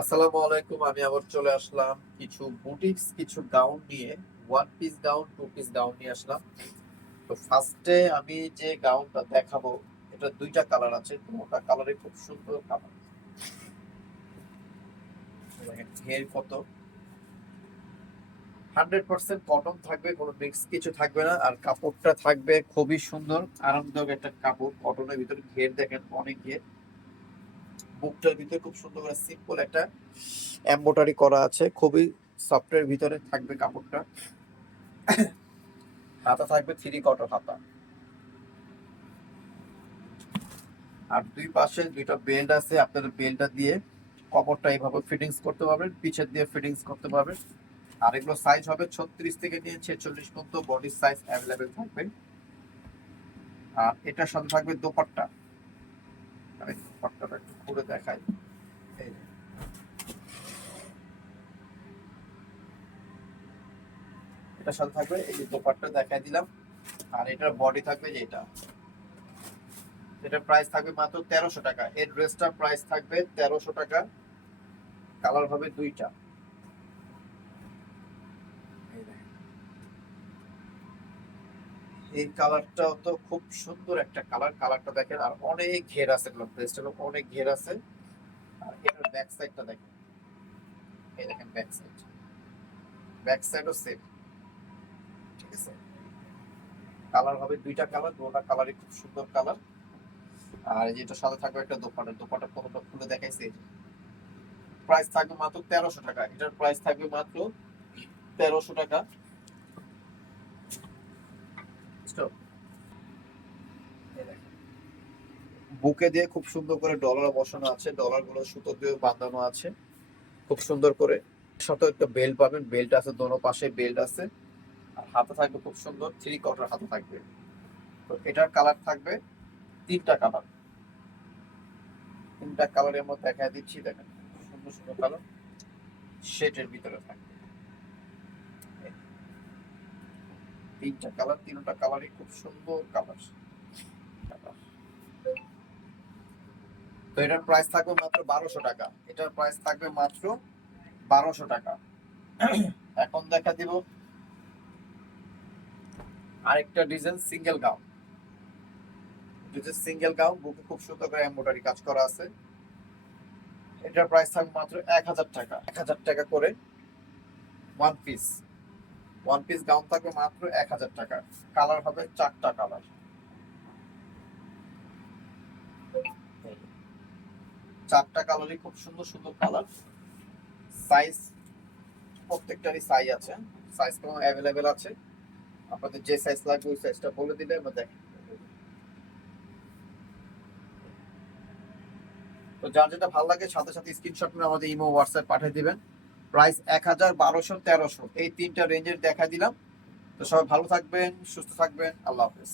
আসসালামু আলাইকুম, আমি আবার চলে আসলাম কিছু কিছু গাউন নিয়ে one piece gown two piece gown নিয়ে আসলাম। তো ফার্স্টে আমি যে গাউনটা দেখাবো, এটা দুইটা কালার আছে কালারে খুব সুন্দর কালার কত? হান্ড্রেড পার্সেন্ট কটন থাকবে, কোনো মিক্স কিছু থাকবে না, আর কাপড়টা থাকবে খুবই সুন্দর, আরামদায়ক একটা কাপড়। কটনের ভিতরে ঘের দেখেন, অনেক ঘের। বুকটার ভিতরে খুব সুন্দর করে সিম্পল একটা এমব্রয়ডারি করা আছে। খুবই সফটের ভিতরে থাকবে কাপড়টা। হাতা থাকবে থ্রি কটন হাতা। আর দুই পাশে দুইটা বেল্ট আছে, আপনারা বেল্টটা দিয়ে কাপড়টা এইভাবে ফিটিংস করতে পারবেন, পিছের দিয়ে ফিটিংস করতে পারবেন। আর এগুলো সাইজ হবে ছত্রিশ থেকে নিয়ে ছেচল্লিশ পর্যন্ত বডির সাইজ অ্যাভেলেবেল থাকবে। আর এটার সাথে থাকবে দোপাট্টা। খুলে দেখাই। যে। সাথে থাকবে, এই যে দোপাট্টা দেখাই দিলাম। আর এটার বডি থাকবে যে এটা। এটার প্রাইস থাকবে মাত্র তেরোশো টাকা। এর ড্রেসটার প্রাইস থাকবে তেরোশো টাকা। কালার হবে দুইটা এই দেখেন। এই কালারটাও তো খুব সুন্দর একটা কালার। কালারটা দেখেন, আর অনেক ঘের আছে ড্রেসটার অনেক ঘের আছে। আর এটার ব্যাক সাইডটা দেখেন। এই দেখেন ব্যাক সাইড ব্যাক সাইডও সেম ঠিক আছে? কালার হবে দুইটা কালার দুটা কালারই খুব সুন্দর কালার আর যেটা সাথে থাকবে একটা দোপাটা দোপাটা কোনোটা খুলে দেখাইছে। প্রাইস থাকবে মাত্র তেরোশো টাকা। এটার প্রাইস থাকবে মাত্র তেরোশো টাকা। বুকে দিয়ে খুব সুন্দর করে ডলার বসানো আছে ডলারগুলো সুতো দিয়ে বাঁধানো আছে, খুব সুন্দর করে। সাথে একটা বেল্ট পাবেন, বেল্ট আছে দোনো পাশে, বেল্ট আছে। আর হাতে থাকবে খুব সুন্দর থ্রি কটার হাতে থাকবে। তো এটার কালার থাকবে তিনটা কালার তিনটা কালারের মধ্যে দেখা দিচ্ছি, দেখেন সুন্দর সুন্দর কালার শেটের ভিতরে থাকবে। তিনটা কালার তিনটা কালারই খুব সুন্দর কালার তো এটার প্রাইস থাকবে মাত্র বারোশো টাকা। এটার প্রাইস থাকবে মাত্র বারোশো টাকা। এখন দেখা দিব আরেকটা ডিজাইন সিঙ্গেল গাউন যদি সিঙ্গেল গাউন বুকে খুব সুন্দর করে এমব্রয়ডারি কাজ করা আছে। এটার প্রাইস থাকবে মাত্র এক হাজার টাকা। এক হাজার টাকা করে one piece one piece gown থাকবে মাত্র এক হাজার টাকা। কালার হবে চারটা কালার চারটা কালারই খুব সুন্দর সুন্দর কালার সাইজ প্রত্যেকটারই সাইজ আছে। সাইজ কোনো অ্যাভেলেবেল আছে। আপনাদের যে সাইজ লাগবে ওই সাইজটা বলে দিলে আমরা দেখেন তো যার যেটা ভালো লাগে সাথে সাথে স্ক্রিনশট নিয়ে আমাদের ইমো হোয়াটসঅ্যাপ পাঠিয়ে দিবেন। প্রাইস এক হাজার বারোশো তেরোশো। এই তিনটা রেঞ্জের দেখা দিলাম। তো সবাই ভালো থাকবেন, সুস্থ থাকবেন। আল্লাহ হাফেজ।